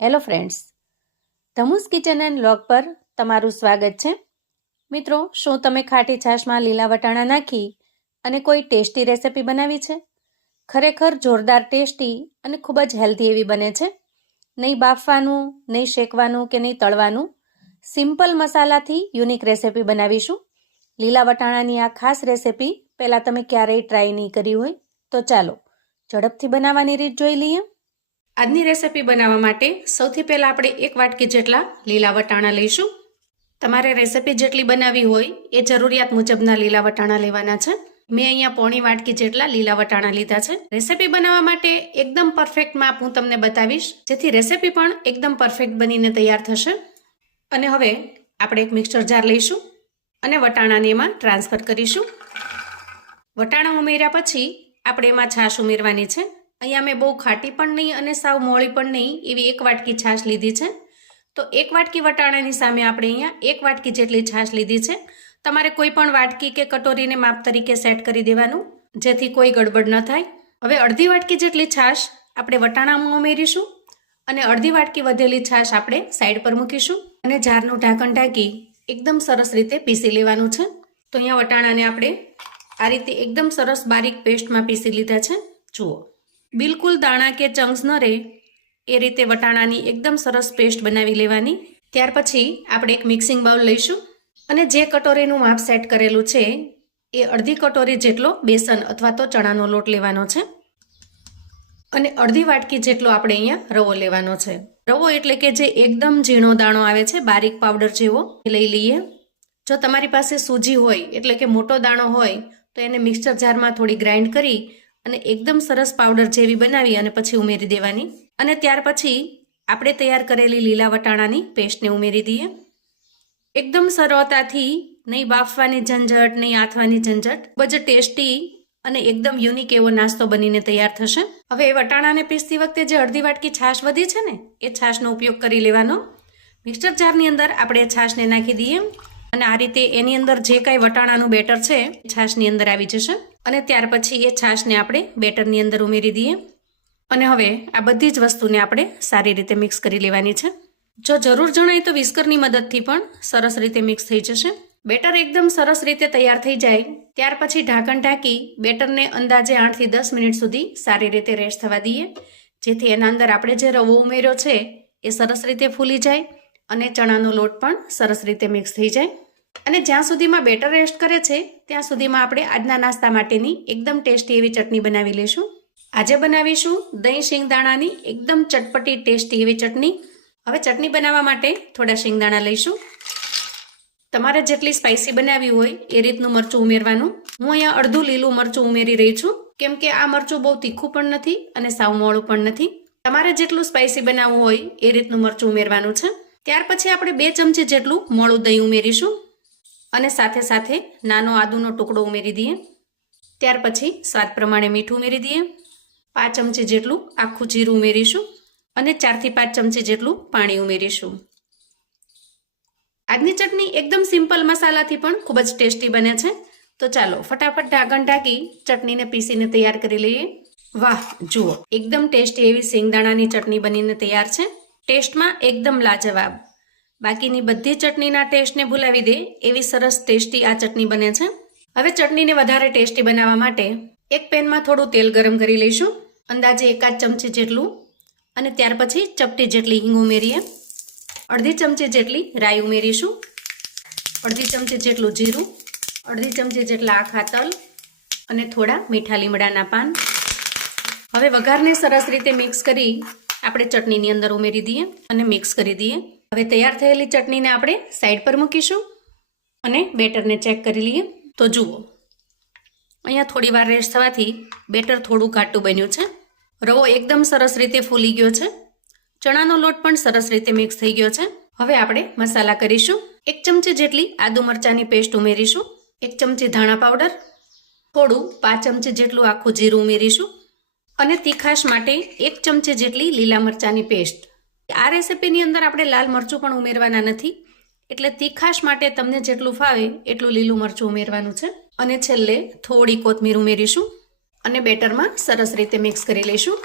Hello friends, ધમુસ kitchen and vlog પર તમારું સ્વાગત છે. મિત્રો, શું તમે ખાટી છાશમાં લીલા વટાણા નાખી અને કોઈ ટેસ્ટી રેસિપી બનાવી છે? ખરેખર જોરદાર ટેસ્ટી અને ખૂબ જ હેલ્ધી એવી બને છે. નહીં બાફવાનું, નહીં શેકવાનું કે નહીં તળવાનું, સિમ્પલ મસાલાથી યુનિક રેસિપી બનાવીશું. લીલા વટાણાની આ ખાસ રેસિપી પહેલાં તમે ક્યારેય ટ્રાય નહીં કરી હોય તો ચાલો ઝડપથી બનાવવાની રીત જોઈ લઈએ. આજની રેસિપી બનાવવા માટે સૌથી પહેલાં આપણે 1 વાટકી જેટલા લીલા વટાણા લઈશું. તમારે રેસિપી જેટલી બનાવવી હોય એ જરૂરિયાત મુજબના લીલા વટાણા લેવાના છે. મેં અહીંયા પોણી વાટકી જેટલા લીલા વટાણા લીધા છે. રેસિપી બનાવવા માટે એકદમ પરફેક્ટ માપ હું તમને બતાવીશ, જેથી રેસિપી પણ એકદમ પરફેક્ટ બનીને તૈયાર થશે. અને હવે આપણે એક મિક્સર જાર લઈશું અને વટાણાને એમાં ટ્રાન્સફર કરીશું. વટાણા ઉમેર્યા પછી આપણે એમાં છાશ ઉમેરવાની છે. અહીંયા મેં બહુ ખાટી પણ નહીં અને સાવ મોળી પણ નહીં એવી 1 વાટકી છાશ લીધી છે. તો 1 વાટકી વટાણાની સામે આપણે અહીંયા 1 વાટકી જેટલી છાશ લીધી છે. તમારે કોઈ પણ વાટકી કે કટોરીને માપ તરીકે સેટ કરી દેવાનું, જેથી કોઈ ગડબડ ન થાય. હવે અડધી વાટકી જેટલી છાશ આપણે વટાણામાં ઉમેરીશું અને અડધી વાટકી વધેલી છાશ આપણે સાઈડ પર મૂકીશું અને જારનું ઢાંકણ ઢાંકી એકદમ સરસ રીતે પીસી લેવાનું છે. તો અહીંયા વટાણાને આપણે આ રીતે એકદમ સરસ બારીક પેસ્ટમાં પીસી લીધા છે. જુઓ, બિલકુલ દાણા કે ચંક્સ ન રહે એ રીતે વટાણાની એકદમ સરસ પેસ્ટ બનાવી લેવાની. ત્યાર પછી આપણે એક મિક્સિંગ બાઉલ લઈશું અને જે કટોરીનું માપ સેટ કરેલું છે એ અડધી કટોરી જેટલો બેસન અથવા તો ચણાનો લોટ લેવાનો છે અને અડધી વાટકી જેટલો આપણે અહીંયા રવો લેવાનો છે. રવો એટલે કે જે એકદમ ઝીણો દાણો આવે છે, બારીક પાવડર જેવો, એ લઈ લઈએ. જો તમારી પાસે સૂજી હોય એટલે કે મોટો દાણો હોય તો એને મિક્સર જારમાં થોડી ગ્રાઇન્ડ કરી અને એકદમ સરસ પાવડર જેવી બનાવી અને પછી ઉમેરી દેવાની. અને ત્યાર પછી આપણે તૈયાર કરેલી લીલા વટાણાની પેસ્ટને ઉમેરી દઈએ. એકદમ સરળતાથી, નહીં બાફવાની ઝંઝટ, નહીં આથવાની ઝંઝટ, ખૂબ જ ટેસ્ટી અને એકદમ યુનિક એવો નાસ્તો બનીને તૈયાર થશે. હવે એ વટાણાને પીસતી વખતે જે અડધી વાટકી છાશ વધી છે ને, એ છાશનો ઉપયોગ કરી લેવાનો. મિક્સર જારની અંદર આપણે છાશને નાખી દઈએ અને આ રીતે એની અંદર જે કાંઈ વટાણાનું બેટર છે એ છાશની અંદર આવી જશે. અને ત્યાર પછી એ છાશને આપણે બેટરની અંદર ઉમેરી દઈએ અને હવે આ બધી જ વસ્તુને આપણે સારી રીતે મિક્સ કરી લેવાની છે. જો જરૂર જણાય તો વિસ્કરની મદદથી પણ સરસ રીતે મિક્સ થઈ જશે. બેટર એકદમ સરસ રીતે તૈયાર થઈ જાય ત્યાર પછી ઢાંકણ ઢાંકી બેટરને અંદાજે 8 થી 10 મિનિટ સુધી સારી રીતે રેસ્ટ થવા દઈએ, જેથી એના અંદર આપણે જે રવો ઉમેર્યો છે એ સરસ રીતે ફૂલી જાય અને ચણાનો લોટ પણ સરસ રીતે મિક્સ થઈ જાય. અને જ્યાં સુધીમાં બેટર રેસ્ટ કરે છે ત્યાં સુધીમાં આપણે આજના નાસ્તા માટેની એકદમ ટેસ્ટી એવી ચટણી બનાવી લઈશું. આજે બનાવીશું દહીં શિંગદાણાની એકદમ ચટપટી ટેસ્ટી એવી ચટણી. હવે ચટણી બનાવવા માટે થોડા શિંગદાણા લઈશું. તમારે જેટલી સ્પાઇસી બનાવવી હોય એ રીતનું મરચું ઉમેરવાનું. હું અહીંયા અડધું લીલું મરચું ઉમેરી રહી છું, કેમ કે આ મરચું બહુ તીખું પણ નથી અને સાવ મોળું પણ નથી. તમારે જેટલું સ્પાઇસી બનાવવું હોય એ રીતનું મરચું ઉમેરવાનું છે. ત્યાર પછી આપણે 2 ચમચી જેટલું મોળું દહીં ઉમેરીશું અને સાથે સાથે નાનો આદુનો ટુકડો ઉમેરી દઈએ. ત્યાર પછી સ્વાદ પ્રમાણે મીઠું ઉમેરી દઈએ. 5 ચમચી જેટલું આખું જીરું ઉમેરીશું અને 4 થી 5 ચમચી જેટલું પાણી ઉમેરીશું. આજની ચટણી એકદમ સિમ્પલ મસાલાથી પણ ખૂબ જ ટેસ્ટી બને છે. તો ચાલો ફટાફટ ઢાંકણ ઢાંકી ચટણીને પીસીને તૈયાર કરી લઈએ. વાહ, જુઓ, એકદમ ટેસ્ટી એવી શિંગદાણાની ચટણી બનીને તૈયાર છે. ટેસ્ટમાં એકદમ લાજવાબ, બાકીની બધી ચટણીના ટેસ્ટને ભૂલાવી દે એવી સરસ ટેસ્ટી આ ચટણી બને છે. હવે ચટણીને વધારે ટેસ્ટી બનાવવા માટે એક પેનમાં થોડું તેલ ગરમ કરી લઈશું, અંદાજે 1 ચમચી જેટલું, અને ત્યાર પછી ચપટી જેટલી હિંગ ઉમેરીએ. અડધી ચમચી જેટલી રાઈ ઉમેરીશું, અડધી ચમચી જેટલું જીરું, અડધી ચમચી જેટલા આખા તલ અને થોડા મીઠા લીમડાના પાન. હવે વઘારને સરસ રીતે મિક્સ કરી આપણે ચટણીની અંદર ઉમેરી દઈએ અને મિક્સ કરી દઈએ. હવે તૈયાર થયેલી ચટણીને આપણે સાઈડ પર મૂકીશું અને બેટરને ચેક કરી લઈએ. તો જુઓ, અહીંયા થોડી વાર રેસ્ટ થવાથી બેટર થોડું ઘાટું બન્યું છે. રવો એકદમ સરસ રીતે ફૂલી ગયો છે. ચણાનો લોટ પણ સરસ રીતે મિક્સ થઈ ગયો છે. હવે આપણે મસાલા કરીશું. 1 ચમચી જેટલી આદુ મરચાંની પેસ્ટ ઉમેરીશું, 1 ચમચી ધાણા પાવડર, થોડું 5 ચમચી જેટલું આખું જીરું ઉમેરીશું અને તીખાશ માટે 1 ચમચી જેટલી લીલા મરચાંની પેસ્ટ. આ રેસિપીની અંદર આપણે લાલ મરચું પણ ઉમેરવાના નથી, એટલે તીખાશ માટે તમને જેટલું ફાવે એટલું લીલું મરચું ઉમેરવાનું છે. અને છેલ્લે થોડી કોથમીર ઉમેરીશું અને બેટરમાં સરસ રીતે મિક્સ કરી લઈશું.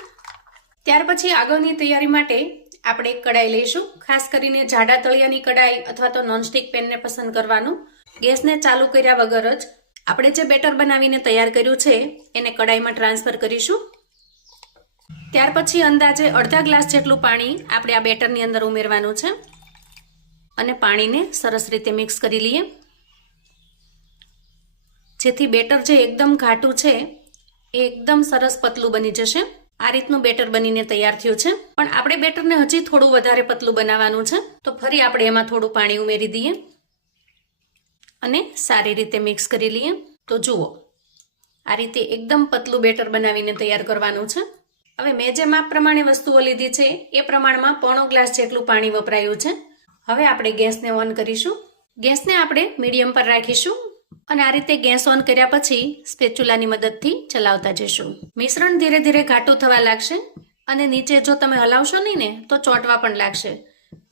ત્યાર પછી આગળની તૈયારી માટે આપણે એક કડાઈ લઈશું. ખાસ કરીને જાડા તળિયાની કડાઈ અથવા તો નોનસ્ટિક પેનને પસંદ કરવાનું. ગેસને ચાલુ કર્યા વગર જ આપણે જે બેટર બનાવીને તૈયાર કર્યું છે એને કડાઈમાં ટ્રાન્સફર કરીશું. ત્યાર પછી અંદાજે અડધા ગ્લાસ જેટલું પાણી આપણે આ બેટરની અંદર ઉમેરવાનું છે અને પાણીને સરસ રીતે મિક્સ કરી લઈએ, જેથી બેટર જે એકદમ ઘાટું છે એ એકદમ સરસ પતલું બની જશે. આ રીતનું બેટર બનીને તૈયાર થયું છે. પણ આપણે બેટરને હજી થોડું વધારે પતલું બનાવવાનું છે, તો ફરી આપણે એમાં થોડું પાણી ઉમેરી દઈએ અને સારી રીતે મિક્સ કરી લઈએ. તો જુઓ, આ રીતે એકદમ પતલું બેટર બનાવીને તૈયાર કરવાનું છે. હવે મેં જે માપ પ્રમાણે વસ્તુઓ લીધી છે એ પ્રમાણમાં પોણો ગ્લાસ જેટલું પાણી વપરાયું છે. હવે આપણે ગેસને ઓન કરીશું. ગેસને આપણે મીડિયમ પર રાખીશું અને આ રીતે ગેસ ઓન કર્યા પછી સ્પેચ્યુલાની મદદથી ચલાવતા જઈશું. મિશ્રણ ધીરે ધીરે ઘાટું થવા લાગશે અને નીચે જો તમે હલાવશો નહીં ને તો ચોંટવા પણ લાગશે,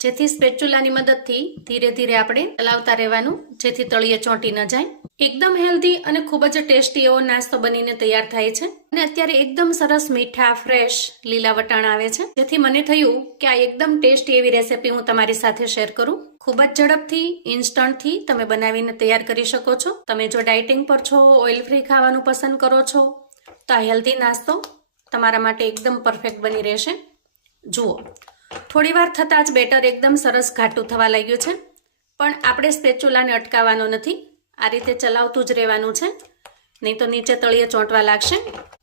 જેથી સ્પેચ્યુલાની મદદથી ધીરે ધીરે આપણે ચલાવતા રહેવાનું, જેથી તળિયે ચોંટી ન જાય. એકદમ હેલ્ધી અને ખૂબ જ ટેસ્ટી એવો નાસ્તો બનીને તૈયાર થાય છે. અને અત્યારે એકદમ સરસ મીઠા ફ્રેશ લીલા વટાણા આવે છે, જેથી મને થયું કે આ એકદમ ટેસ્ટી એવી રેસીપી હું તમારી સાથે શેર કરું. ખૂબ જ ઝડપથી ઇન્સ્ટન્ટથી તમે બનાવીને તૈયાર કરી શકો છો. તમે જો ડાયટિંગ પર છો, ઓઇલ ફ્રી ખાવાનું પસંદ કરો છો, તો આ હેલ્ધી નાસ્તો તમારા માટે એકદમ પરફેક્ટ બની રહેશે. જુઓ, થોડી વાર થતાં જ બેટર એકદમ સરસ ઘાટું થવા લાગ્યું છે, પણ આપણે સ્પેચ્યુલાને અટકાવવાનો નથી. આ રીતે ચલાવતું જ રહેવાનું છે, નહીં તો નીચે તળિયે ચોંટવા લાગશે.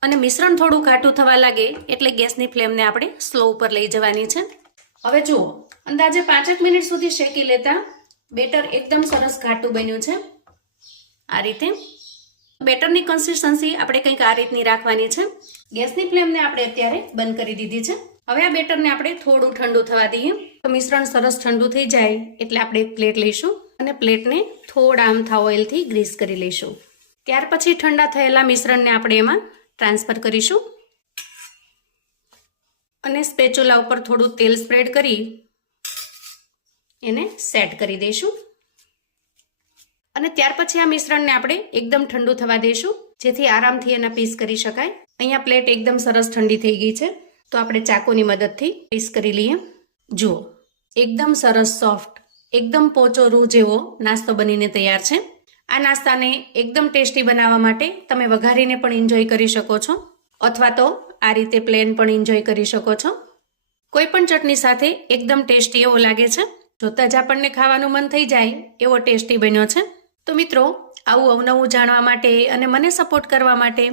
અને મિશ્રણ થોડું ઘાટું થવા લાગે એટલે ગેસની ફ્લેમને આપણે સ્લો ઉપર લઈ જવાની છે. હવે જુઓ, અંદાજે 5 મિનિટ સુધી શેકી લેતા બેટર એકદમ સરસ ઘાટું બન્યું છે. આ રીતે બેટરની કન્સિસ્ટન્સી આપણે કંઈક આ રીતની રાખવાની છે. ગેસની ફ્લેમને આપણે અત્યારે બંધ કરી દીધી છે. હવે આ બેટરને આપણે થોડું ઠંડુ થવા દઈએ. તો મિશ્રણ સરસ ઠંડુ થઈ જાય એટલે આપણે એક પ્લેટ લઈશું અને પ્લેટને થોડા આમથા ઓઇલથી ગ્રીસ કરી લઈશું. ત્યાર પછી ઠંડા થયેલા મિશ્રણને આપણે એમાં ટ્રાન્સફર કરીશું અને સ્પેચ્યુલા ઉપર થોડું તેલ સ્પ્રેડ કરી એને સેટ કરી દઈશું. અને ત્યાર પછી આ મિશ્રણને આપણે એકદમ ઠંડુ થવા દઈશું, જેથી આરામથી એના પીસ કરી શકાય. અહીંયા પ્લેટ એકદમ સરસ ઠંડી થઈ ગઈ છે, તો આપણે ચાકુની મદદથી પીસ કરી લઈએ. જુઓ, એકદમ સરસ સોફ્ટ, એકદમ પોચો રૂ જેવો નાસ્તો બનીને તૈયાર છે. આ નાસ્તાને એકદમ ટેસ્ટી બનાવવા માટે તમે વઘારીને પણ એન્જોય કરી શકો છો, અથવા તો આ રીતે પ્લેન પણ એન્જોય કરી શકો છો. કોઈ પણ ચટણી સાથે એકદમ ટેસ્ટી એવો લાગે છે. જોતા જ આપણને ખાવાનું મન થઈ જાય એવો ટેસ્ટી બન્યો છે. તો મિત્રો, આવું અવનવું જાણવા માટે અને મને સપોર્ટ કરવા માટે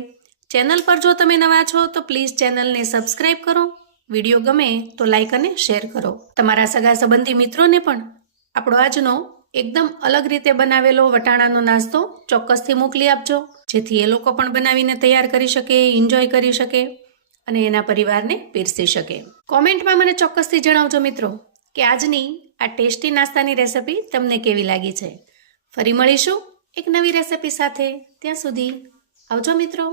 ચેનલ પર જો તમે નવા છો તો પ્લીઝ ચેનલને સબસ્ક્રાઇબ કરો. વિડીયો ગમે તો લાઈક અને શેર કરો. તમારા સગા સંબંધી મિત્રોને પણ આપણો આજનો એકદમ અલગ રીતે બનાવેલો વટાણાનો નાસ્તો ચોક્કસથી મોકલી આપજો, જેથી એ લોકો પણ બનાવીને તૈયાર કરી શકે, એન્જોય કરી શકે અને એના પરિવારને પીરસી શકે. કોમેન્ટમાં મને ચોક્કસથી જણાવજો મિત્રો કે આજની આ ટેસ્ટી નાસ્તાની રેસિપી તમને કેવી લાગી છે. ફરી મળીશું એક નવી રેસિપી સાથે. ત્યાં સુધી આવજો મિત્રો.